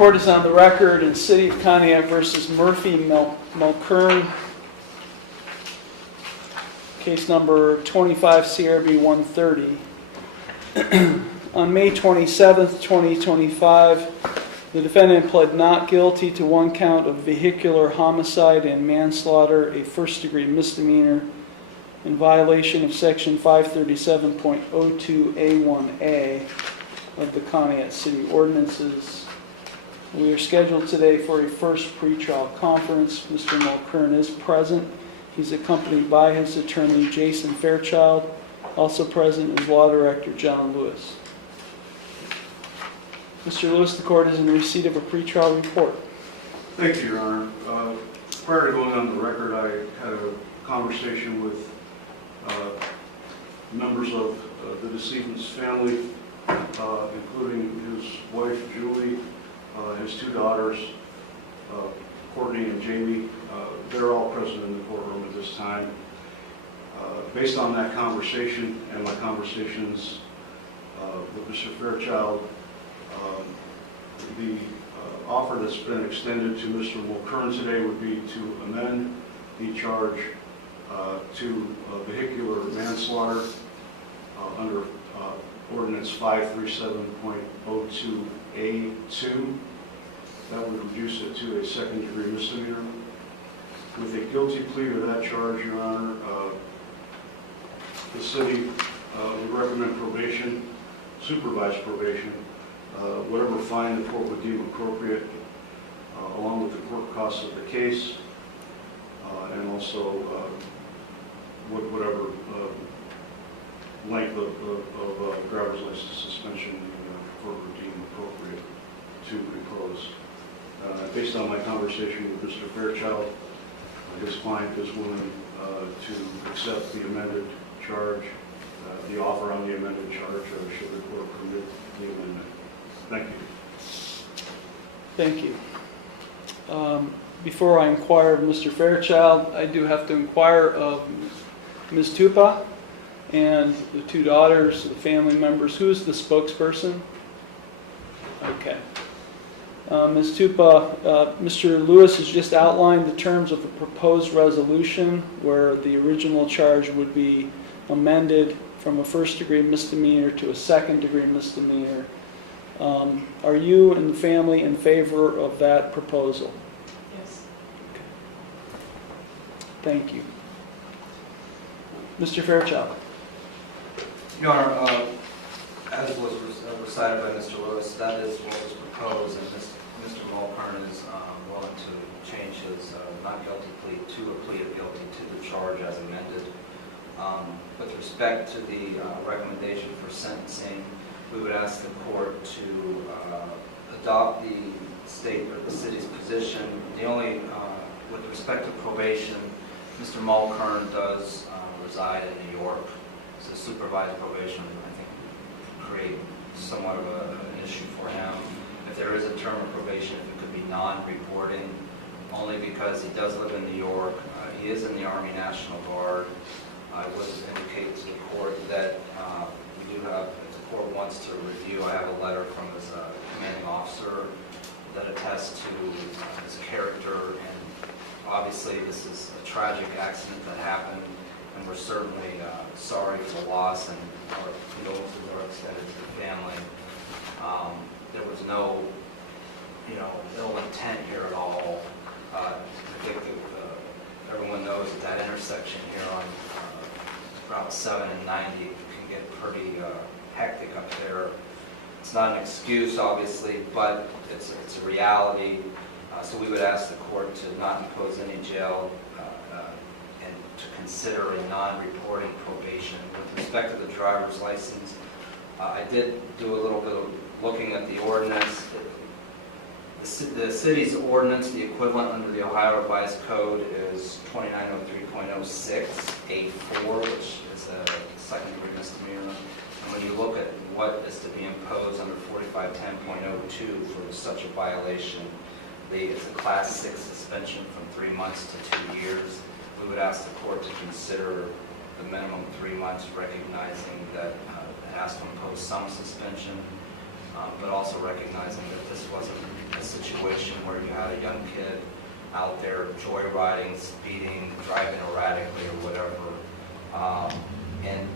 Court is on the record in City of Pontiac versus Murphy Mulkern, case number 25 CRB 130. On May 27th, 2025, the defendant pled not guilty to one count of vehicular homicide and manslaughter, a first-degree misdemeanor, in violation of Section 537.02A1A of the Pontiac City Ordinances. We are scheduled today for a first pretrial conference. Mr. Mulkern is present. He's accompanied by his attorney, Jason Fairchild. Also present is Law Director John Lewis. Mr. Lewis, the court is in receipt of a pretrial report. Thank you, Your Honor. Prior to going on the record, I had a conversation with members of the decedent's family, including his wife, Julie, his two daughters, Courtney and Jamie. They're all present in the courtroom at this time. Based on that conversation and my conversations with Mr. Fairchild, the offer that's been extended to Mr. Mulkern today would be to amend the charge to vehicular manslaughter under Ordinance 537.02A2. That would reduce it to a second-degree misdemeanor. With a guilty plea to that charge, Your Honor, the city would recommend probation, supervised probation, whatever fine the court would deem appropriate, along with the court costs of the case, and also whatever length of driver's license suspension the court would deem appropriate to impose. Based on my conversation with Mr. Fairchild, his client is willing to accept the amended charge, the offer on the amended charge, should the court permit the amendment. Thank you. Thank you. Before I inquire of Mr. Fairchild, I do have to inquire of Ms. Tupa and the two daughters, the family members. Who is the spokesperson? Okay. Ms. Tupa, Mr. Lewis has just outlined the terms of the proposed resolution where the original charge would be amended from a first-degree misdemeanor to a second-degree misdemeanor. Are you and the family in favor of that proposal? Yes. Okay. Thank you. Mr. Fairchild. Your Honor, as was recited by Mr. Lewis, that is what was proposed, and Mr. Mulkern is willing to change his not guilty plea to a plea of guilty to the charge as amended. With respect to the recommendation for sentencing, we would ask the court to adopt the state or the city's position. The only, with respect to probation, Mr. Mulkern does reside in New York, so supervised probation, I think, create somewhat of an issue for him. If there is a term of probation, it could be non-reporting, only because he does live in New York. He is in the Army National Guard. I would indicate to the court that we do have, if the court wants to review, I have a letter from his commanding officer that attests to his character, and obviously this is a tragic accident that happened, and we're certainly sorry for the loss, and our condolences are extended to the family. There was no, ill intent here at all. I think that everyone knows that that intersection here on Route 7 and 90 can get pretty hectic up there. It's not an excuse, obviously, but it's a reality. So we would ask the court to not impose any jail and to consider a non-reporting probation. With respect to the driver's license, I did do a little bit of looking at the ordinance. The city's ordinance, the equivalent under the Ohio Revised Code, is 2903.06A4, which is a second-degree misdemeanor. And when you look at what is to be imposed under 4510.02 for such a violation, it's a Class 6 suspension from 3 months to 2 years. We would ask the court to consider the minimum 3 months, recognizing that it has to impose some suspension. but also recognizing that this wasn't a situation where you had a young kid out there joyriding, speeding, driving erratically or whatever. And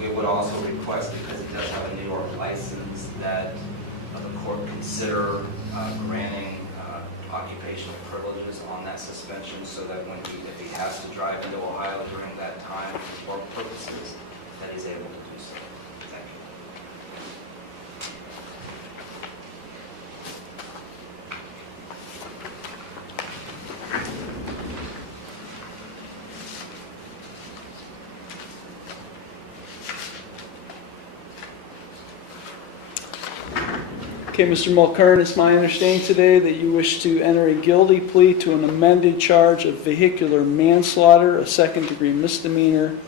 we would also request, because he does have a New York license, that the court consider granting occupational privileges on that suspension, so that if he has to drive into Ohio during that time for work purposes, that he's able to do so. Thank you. Okay, Mr. Mulcairn, it's my understanding today that you wish to enter a guilty plea to an amended charge of vehicular manslaughter, a second-degree misdemeanor,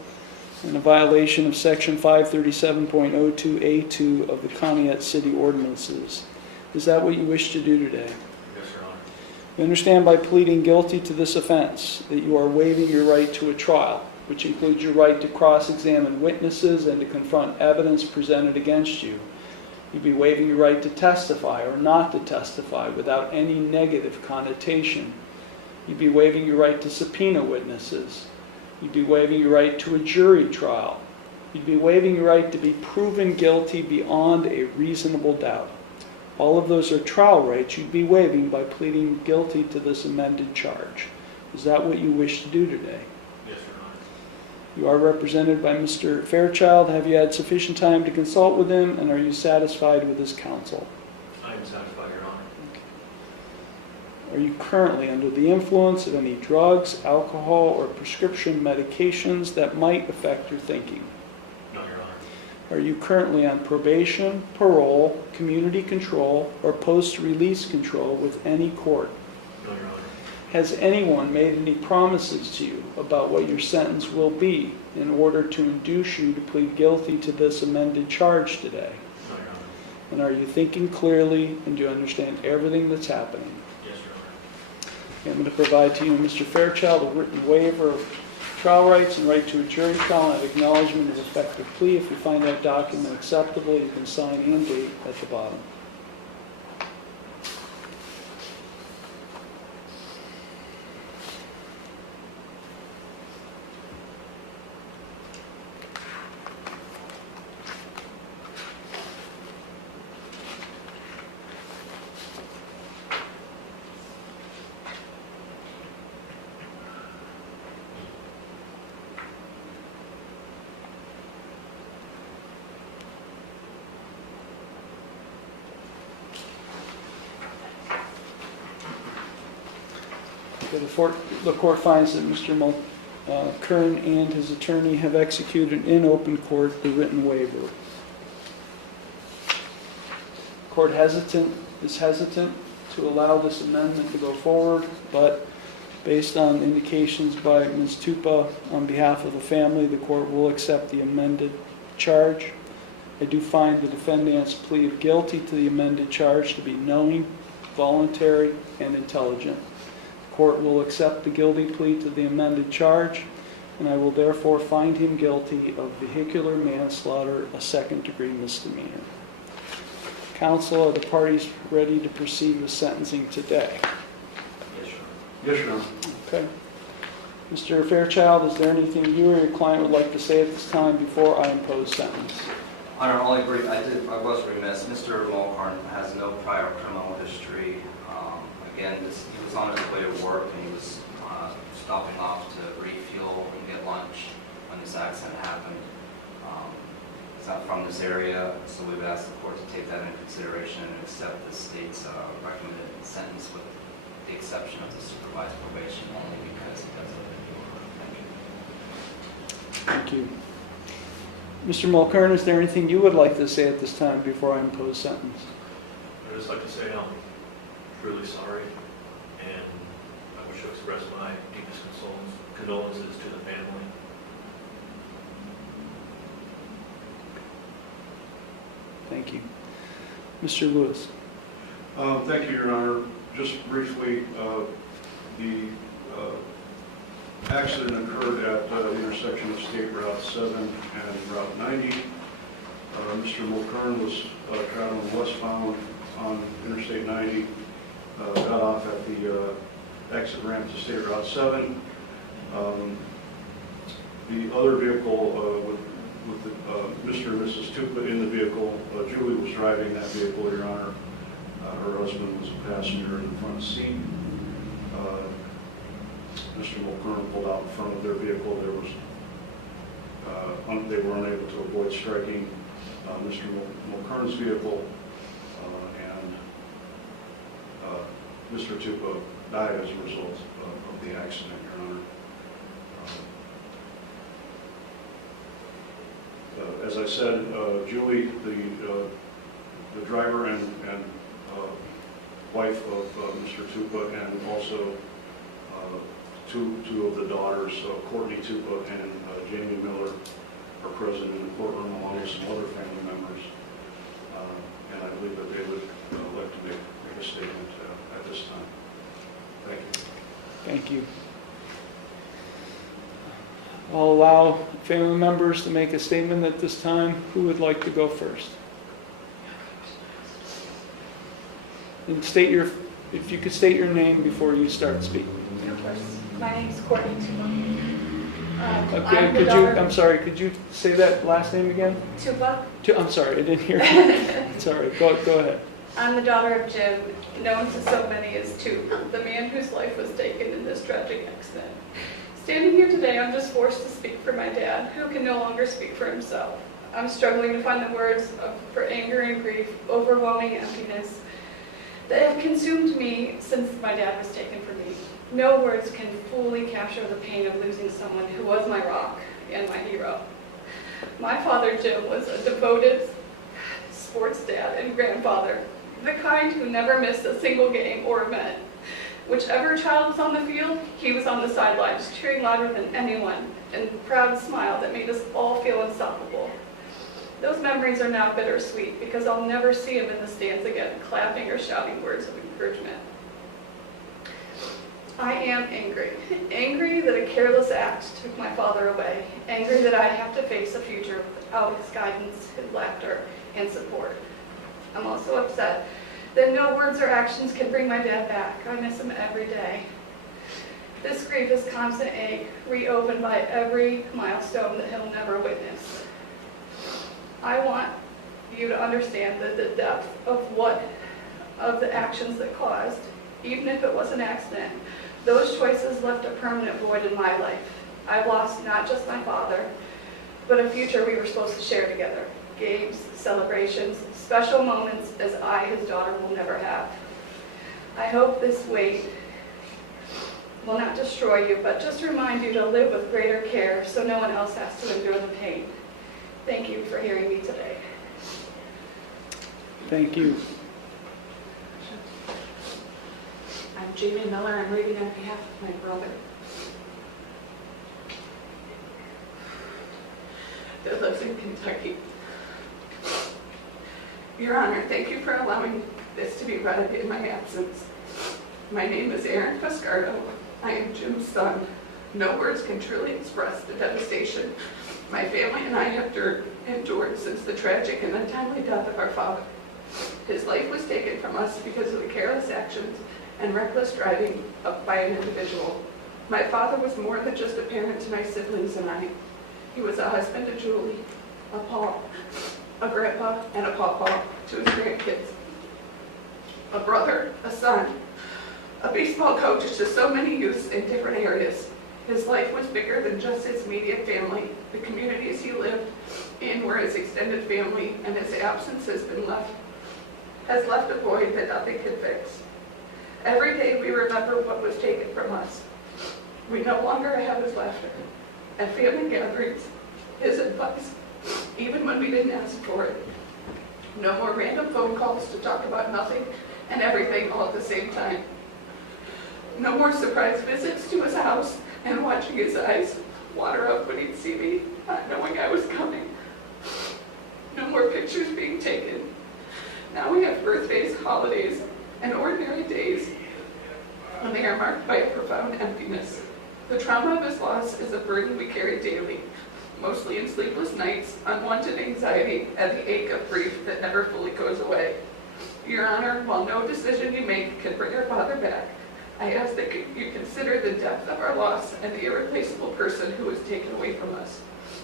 and a violation of Section 537.02A2 of the Conneaut City Ordinances. Is that what you wish to do today? Yes, Your Honor. You understand by pleading guilty to this offense that you are waiving your right to a trial, which includes your right to cross-examine witnesses and to confront evidence presented against you. You'd be waiving your right to testify or not to testify without any negative connotation. You'd be waiving your right to subpoena witnesses. You'd be waiving your right to a jury trial. You'd be waiving your right to be proven guilty beyond a reasonable doubt. All of those are trial rights you'd be waiving by pleading guilty to this amended charge. Is that what you wish to do today? Yes, Your Honor. You are represented by Mr. Fairchild. Have you had sufficient time to consult with him, and are you satisfied with his counsel? I am satisfied, Your Honor. Are you currently under the influence of any drugs, alcohol, or prescription medications that might affect your thinking? No, Your Honor. Are you currently on probation, parole, community control, or post-release control with any court? No, Your Honor. Has anyone made any promises to you about what your sentence will be in order to induce you to plead guilty to this amended charge today? No, Your Honor. And are you thinking clearly, and do you understand everything that's happening? Yes, Your Honor. I'm going to provide to you, Mr. Fairchild, a written waiver of trial rights and right to a jury trial and acknowledgement of effective plea. If you find that document acceptable, you can sign and date at the bottom. The court finds that Mr. Mulcairn and his attorney have executed in open court the written waiver. The court is hesitant to allow this amendment to go forward, but based on indications by Ms. Tupa on behalf of the family, the court will accept the amended charge. I do find the defendant's plea of guilty to the amended charge to be knowing, voluntary, and intelligent. The court will accept the guilty plea to the amended charge, and I will therefore find him guilty of vehicular manslaughter, a second-degree misdemeanor. Counsel, are the parties ready to proceed with sentencing today? Yes, Your Honor. Yes, Your Honor. Okay. Mr. Fairchild, is there anything you or your client would like to say at this time before I impose sentence? Honor, all I agree, I was remiss. Mr. Mulcairn has no prior criminal history. Again, he was on his way to work and he was stopping off to refuel and get lunch when this accident happened. He's not from this area, so we've asked the court to take that into consideration and accept the state's recommended sentence with the exception of the supervised probation only because he does live in New York. Thank you. Thank you. Mr. Mulcairn, is there anything you would like to say at this time before I impose sentence? I'd just like to say I'm truly sorry, and I wish to express my deepest condolences to the family. Thank you. Mr. Lewis. Thank you, Your Honor. Just briefly, the accident occurred at the intersection of State Route 7 and Route 90. Mr. Mulkern was traveling westbound on Interstate 90, got off at the exit ramp to State Route 7. The other vehicle with Mr. and Mrs. Tupa in the vehicle, Julie was driving that vehicle, Your Honor. Her husband was a passenger in the front seat. Mr. Mulkern pulled out in front of their vehicle. They were unable to avoid striking Mr. Mulkern's vehicle, and Mr. Tupa died as a result of the accident, Your Honor. As I said, Julie, the driver and wife of Mr. Tupa, and also two of the daughters, Courtney Tupa and Jamie Miller, are present in the courtroom along with some other family members. And I believe that they would like to make a statement at this time. Thank you. Thank you. I'll allow family members to make a statement at this time. Who would like to go first? And if you could state your name before you start speaking. Of course. My name is Courtney Tupa. Okay, I'm sorry, could you say that last name again? Tupa. I'm sorry, I didn't hear you. Sorry, go ahead. I'm the daughter of Jim, known to so many as Tupa, the man whose life was taken in this tragic accident. Standing here today, I'm just forced to speak for my dad, who can no longer speak for himself. I'm struggling to find the words for anger and grief, overwhelming emptiness that have consumed me since my dad was taken from me. No words can fully capture the pain of losing someone who was my rock and my hero. My father, Jim, was a devoted sports dad and grandfather, the kind who never missed a single game or event. Whichever child was on the field, he was on the sidelines, cheering louder than anyone, and proud smile that made us all feel unstoppable. Those memories are now bittersweet because I'll never see him in the stands again, clapping or shouting words of encouragement. I am angry. Angry that a careless act took my father away. Angry that I have to face a future without his guidance, his laughter, and support. I'm also upset that no words or actions can bring my dad back. I miss him every day. This grief is constant ache, reopened by every milestone that he'll never witness. I want you to understand that the depth of the actions that caused, even if it was an accident, those choices left a permanent void in my life. I've lost not just my father, but a future we were supposed to share together. Games, celebrations, special moments as I, his daughter, will never have. I hope this weight will not destroy you, but just remind you to live with greater care so no one else has to endure the pain. Thank you for hearing me today. Thank you. I'm Jamie Miller. I'm reading on behalf of my brother that lives in Kentucky. Your Honor, thank you for allowing this to be read in my absence. My name is Aaron Pescardo. I am Jim's son. No words can truly express the devastation my family and I have endured since the tragic and untimely death of our father. His life was taken from us because of the careless actions and reckless driving by an individual. My father was more than just a parent to my siblings and I. He was a husband to Julie, a Paul, a grandpa, and a pawpaw to his grandkids. A brother, a son, a baseball coach to so many youths in different areas. His life was bigger than just his immediate family. The communities he lived in were his extended family, and his absence has left a void that nothing can fix. Every day we remember what was taken from us. We no longer have his laughter. At family gatherings, his advice, even when we didn't ask for it. No more random phone calls to talk about nothing and everything all at the same time. No more surprise visits to his house and watching his eyes water up when he'd see me, not knowing I was coming. No more pictures being taken. Now we have birthdays, holidays, and ordinary days, and they are marked by a profound emptiness. The trauma of his loss is a burden we carry daily. mostly in sleepless nights, unwanted anxiety, and the ache of grief that never fully goes away. Your Honor, while no decision you make can bring our father back, I ask that you consider the depth of our loss and the irreplaceable person who was taken away from us.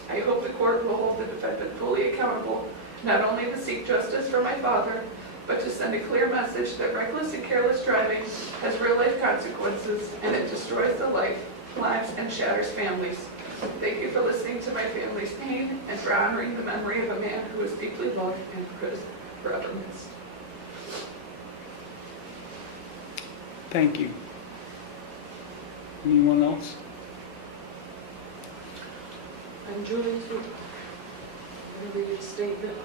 I hope the court will hold the defendant fully accountable, not only to seek justice for my father, but to send a clear message that reckless and careless driving has real-life consequences, and it destroys the lives and shatters families. Thank you for listening to my family's pain and for honoring the memory of a man who was deeply loved and forever missed. Thank you. Anyone else? I'm Julie Tupa. I'm going to read a statement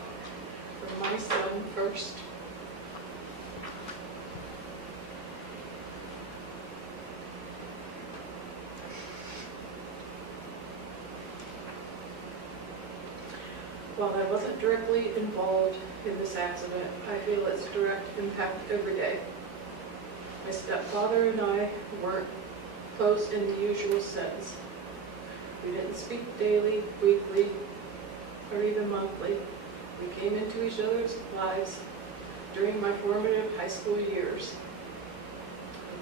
from my son first. While I wasn't directly involved in this accident, I feel its direct impact every day. My stepfather and I weren't close in the usual sense. We didn't speak daily, weekly, or even monthly. We came into each other's lives during my formative high school years.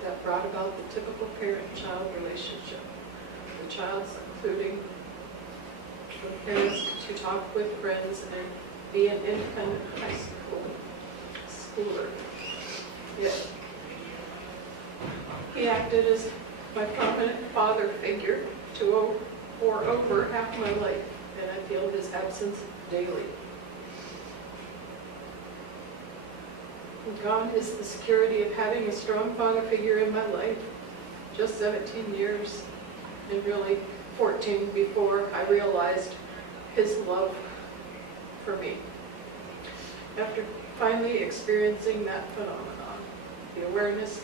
That brought about the typical parent-child relationship. The child's including the parents to talk with friends and be an independent high schooler. Yet, he acted as my prominent father figure for over half my life, and I feel his absence daily. Gone is the security of having a strong father figure in my life. Just 17 years, and really 14 before I realized his love for me. After finally experiencing that phenomenon, the awareness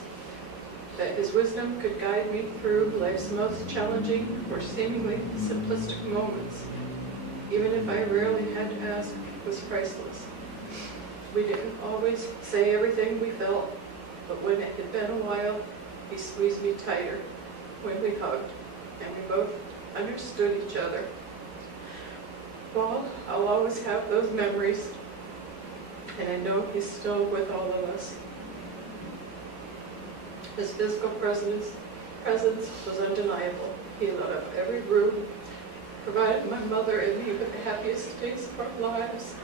that his wisdom could guide me through life's most challenging or seemingly simplistic moments, even if I rarely had to ask, was priceless. We didn't always say everything we felt, but when it had been a while, he squeezed me tighter when we hugged, and we both understood each other. Well, I'll always have those memories, and I know he's still with all of us. His physical presence was undeniable. He lit up every room, provided my mother and me with the happiest days of our lives.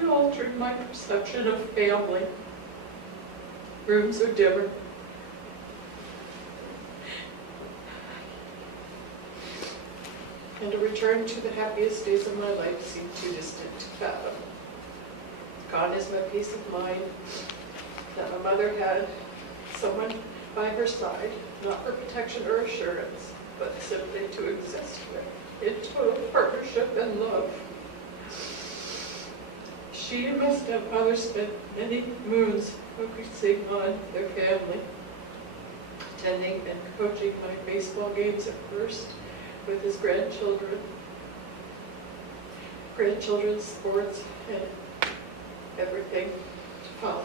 It altered my perception of family. Rooms are dimmer. And a return to the happiest days of my life seemed too distant to fathom. Gone is my peace of mind that my mother had someone by her side, not for protection or assurance, but simply to exist with, in total partnership and love. She and my stepfather spent many moons focusing on their family, attending and coaching my baseball games at first with his grandchildren's sports, and everything to follow.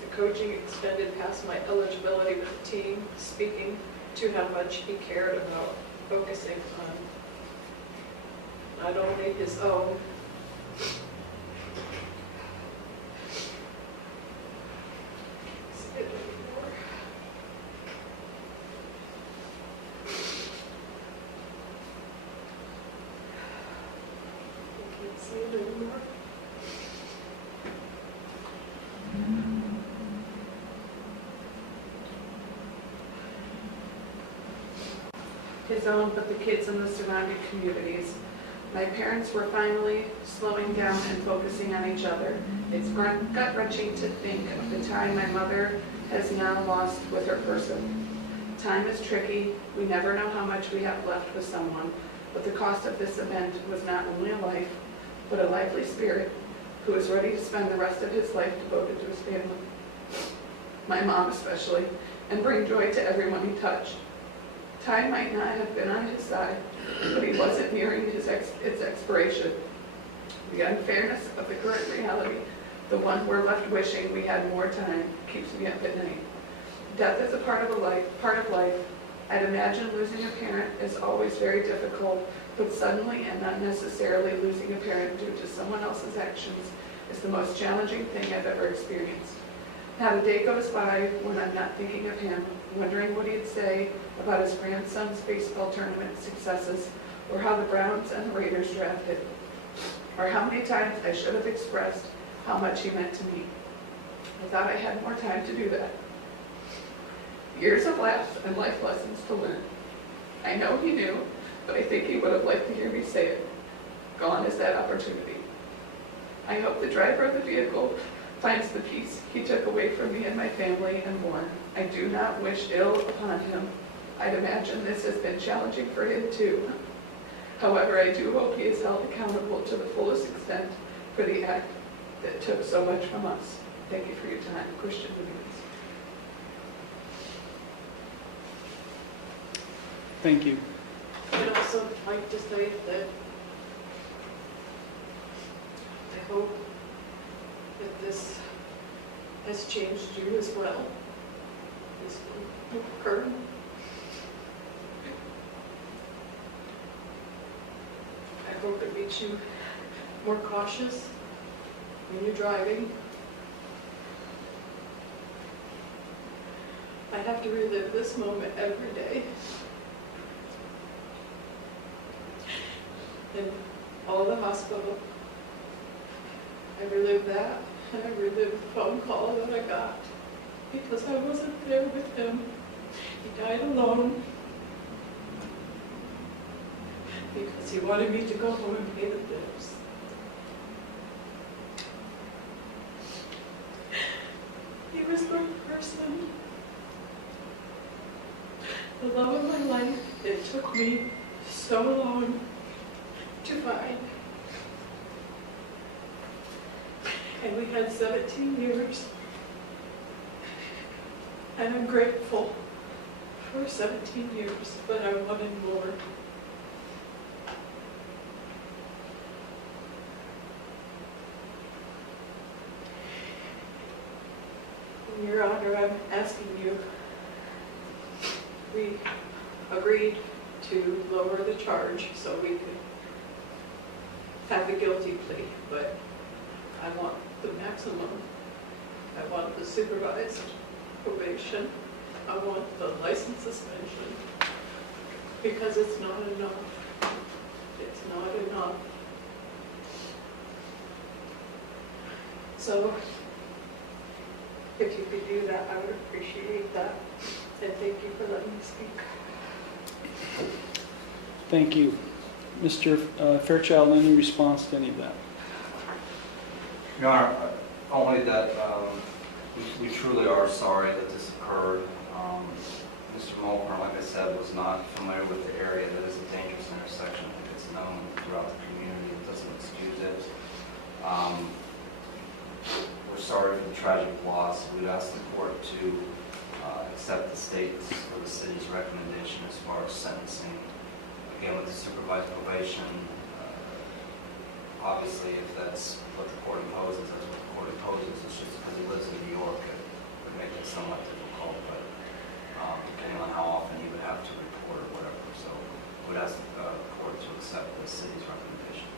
The coaching extended past my eligibility with the team, speaking to how much he cared about focusing on not only his own, his own, but the kids in the surrounding communities. My parents were finally slowing down and focusing on each other. It's gut-wrenching to think of the time my mother has now lost with her person. Time is tricky. We never know how much we have left with someone, but the cost of this event was not only a life, but a lively spirit who is ready to spend the rest of his life devoted to his family, my mom especially, and bring joy to everyone he touched. Time might not have been on his side, but he wasn't nearing its expiration. The unfairness of the current reality, the one we're left wishing we had more time, keeps me up at night. Death is a part of life. I'd imagine losing a parent is always very difficult, but suddenly and unnecessarily losing a parent due to someone else's actions is the most challenging thing I've ever experienced. Not a day goes by when I'm not thinking of him, wondering what he'd say about his grandson's baseball tournament successes, or how the Browns and the Raiders drafted, or how many times I should have expressed how much he meant to me. I thought I had more time to do that. Years of laughs and life lessons to learn. I know he knew, but I think he would have liked to hear me say it. Gone is that opportunity. I hope the driver of the vehicle finds the peace he took away from me and my family and more. I do not wish ill upon him. I'd imagine this has been challenging for him too. However, I do hope he is held accountable to the fullest extent for the act that took so much from us. Thank you for your time. Christian Williams. Thank you. I'd also like to say that I hope that this has changed you as well. This will occur. I hope it makes you more cautious when you're driving. I have to relive this moment every day. In all the hospital, I relive that, and I relive the phone call that I got because I wasn't there with him. He died alone because he wanted me to go home and pay the bills. He was the person, the love of my life. It took me so long to find. And we had 17 years. And I'm grateful for 17 years, but I wanted more. In Your Honor, I'm asking you, we agreed to lower the charge so we could have a guilty plea, but I want the maximum. I want the supervised probation. I want the license suspension because it's not enough. It's not enough. So if you could do that, I would appreciate that. And thank you for letting me speak. Thank you. Mr. Fairchild, any response to any of that? Your Honor, only that we truly are sorry that this occurred. Mr. Mulcairn, like I said, was not familiar with the area. That is a dangerous intersection. It's known throughout the community. It doesn't excuse it. We're sorry for the tragic loss. We've asked the court to accept the state's or the city's recommendation as far as sentencing. Again, with the supervised probation, obviously if that's what the court imposes, that's what the court imposes. It's just because he lives in New York, it would make it somewhat difficult, but depending on how often he would have to report or whatever. So we would ask the court to accept the city's recommendation.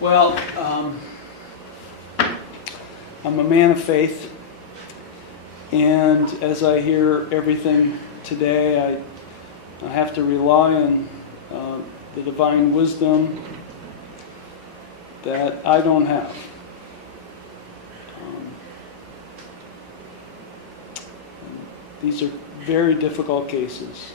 Well, I'm a man of faith, and as I hear everything today, I have to rely on the divine wisdom that I don't have. These are very difficult cases.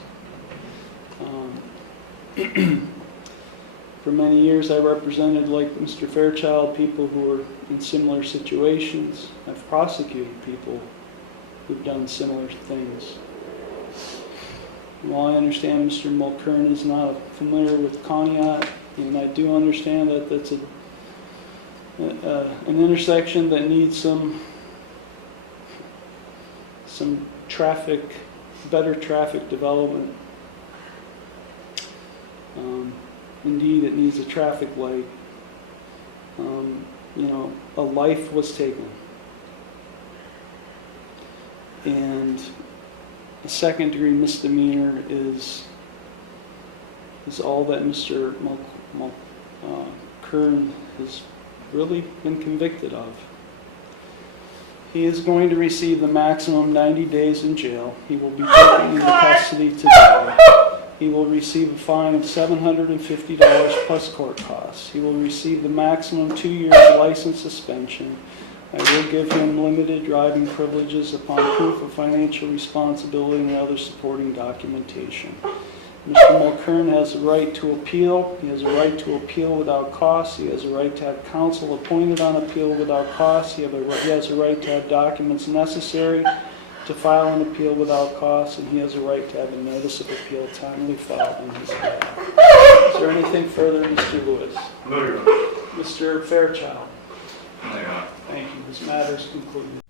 For many years I represented, like Mr. Fairchild, people who were in similar situations. I've prosecuted people who've done similar things. While I understand Mr. Mulcairn is not familiar with Conneaut, and I do understand that that's an intersection that needs some better traffic development. Indeed, it needs a traffic light. A life was taken. And a second-degree misdemeanor is all that Mr. Kern has really been convicted of. He is going to receive the maximum 90 days in jail. He will be taken into custody today. He will receive a fine of $750 plus court costs. He will receive the maximum 2 years license suspension. I will give him limited driving privileges upon proof of financial responsibility and other supporting documentation. Mr. Mulkern has a right to appeal. He has a right to appeal without cost. He has a right to have counsel appointed on appeal without cost. He has a right to have documents necessary to file an appeal without cost, and he has a right to have a notice of appeal timely filed on his behalf. Is there anything further, Mr. Lewis? No, Your Honor. Mr. Fairchild? No, Your Honor. Thank you. This matter is concluded.